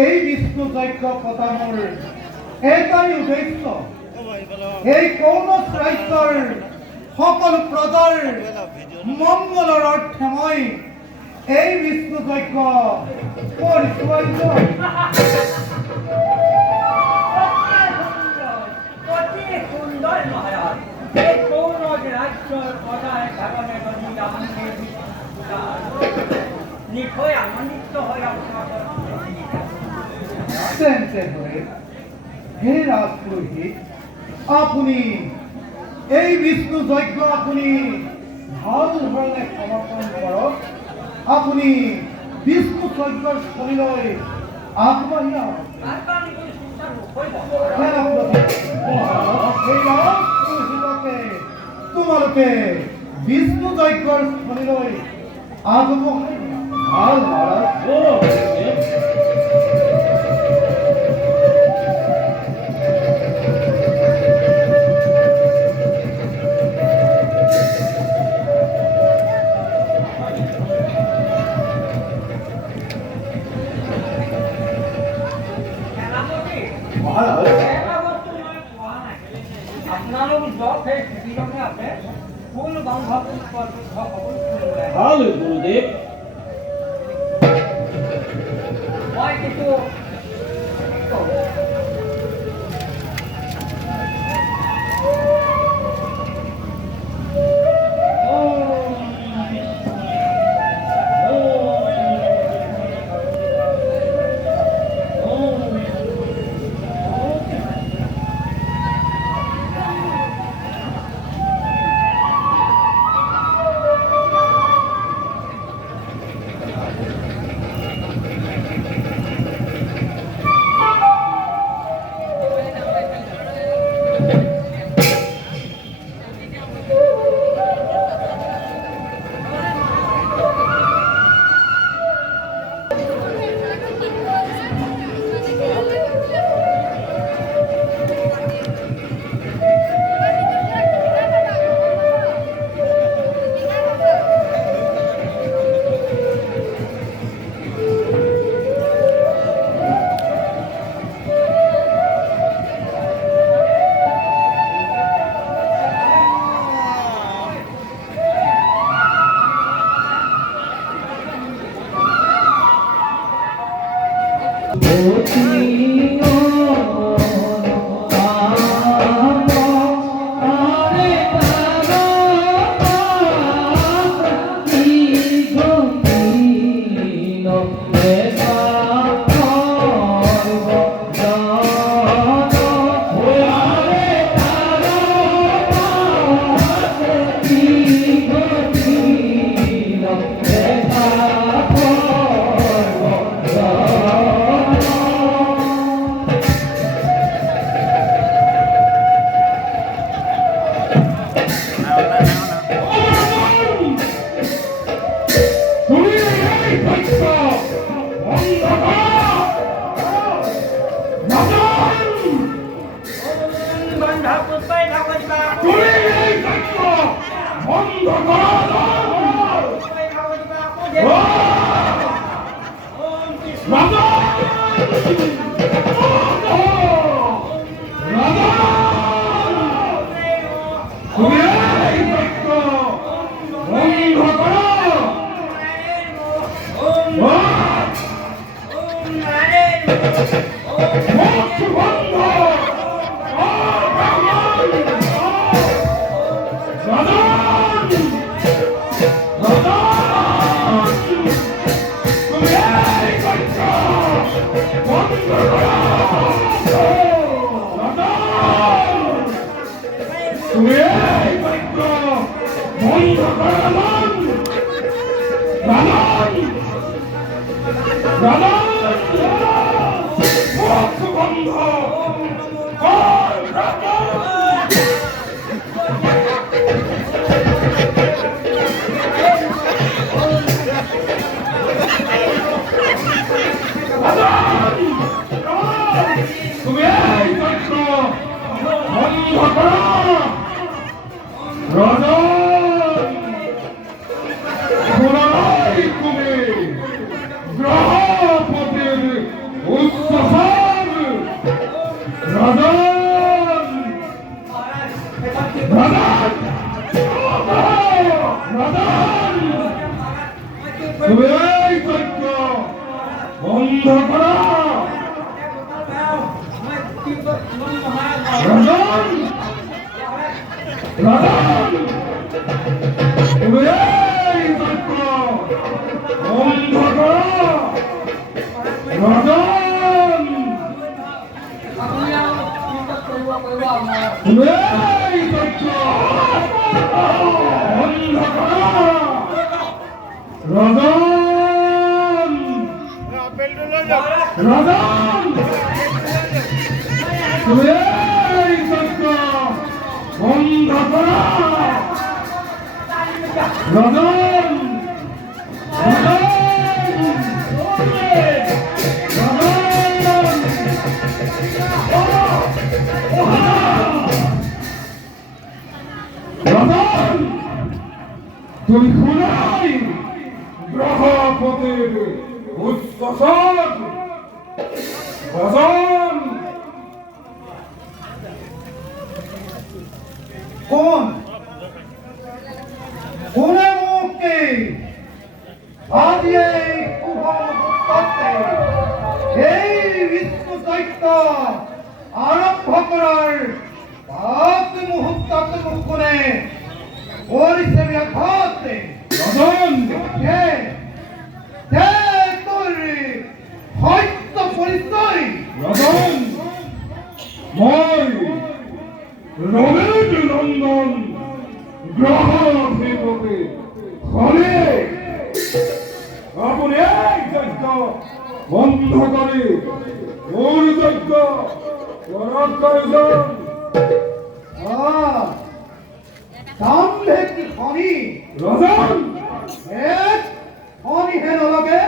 এই বিষ্ণু যজ্ঞ পতামৰ এটাই উদ্দেশ্য এই কৌৰৱ ৰাজ্যৰ সকলো প্ৰজাৰ মংগলৰ অৰ্থে মই এই বিষ্ণু যজ্ঞ কৰিছোঁ। সুন্দর মহারাজ এই কৌরব রাজ্যর প্রজায় ভগবানে নিশ্চয় আনন্দিত হয়ে হে রাজপুরোহিত, আপুনি এই বিষ্ণু যজ্ঞ আপুনি ভাল ধৰণে সমৰ্থন কৰক। আপুনি বিষ্ণু যজ্ঞৰ স্থলীলৈ আগবাঢ়ি আহক। তোমালোকে বিষ্ণু যজ্ঞৰ স্থলীলৈ আগবঢ়াই ভাল ভালো গুরুদেব। রাজন! রাজন! তুমি এই যজ্ঞ বন্ধ করো! রাজন! রাজন! তুমি এই যজ্ঞ বন্ধ করো! রাজন! তুমি এই যজ্ঞ বন্ধ করো! রাজন! রাজন! তুমি এই যজ্ঞ বন্ধ করো! রাজন! রাজন! তুমি খুনাই গ্রহপতির উচ্চসন! রাজন! কোন কোনে মুখে আজ এই কুহমতে এই বিষ্ণু চৈত্য আরম্ভ করার পাপ মুহূর্ত মুখনে পরিশ্রমী আঘাতে রাজন! তোর হয়ত পরিচয় রাজন! মই রমেশ নন্দন গ্রহপতি হলে আপনি এই যজ্ঞ বন্ধ করে মূল যজ্ঞ করেছেন। সামনে কি খনি রাজন? এক খনি হেন লগে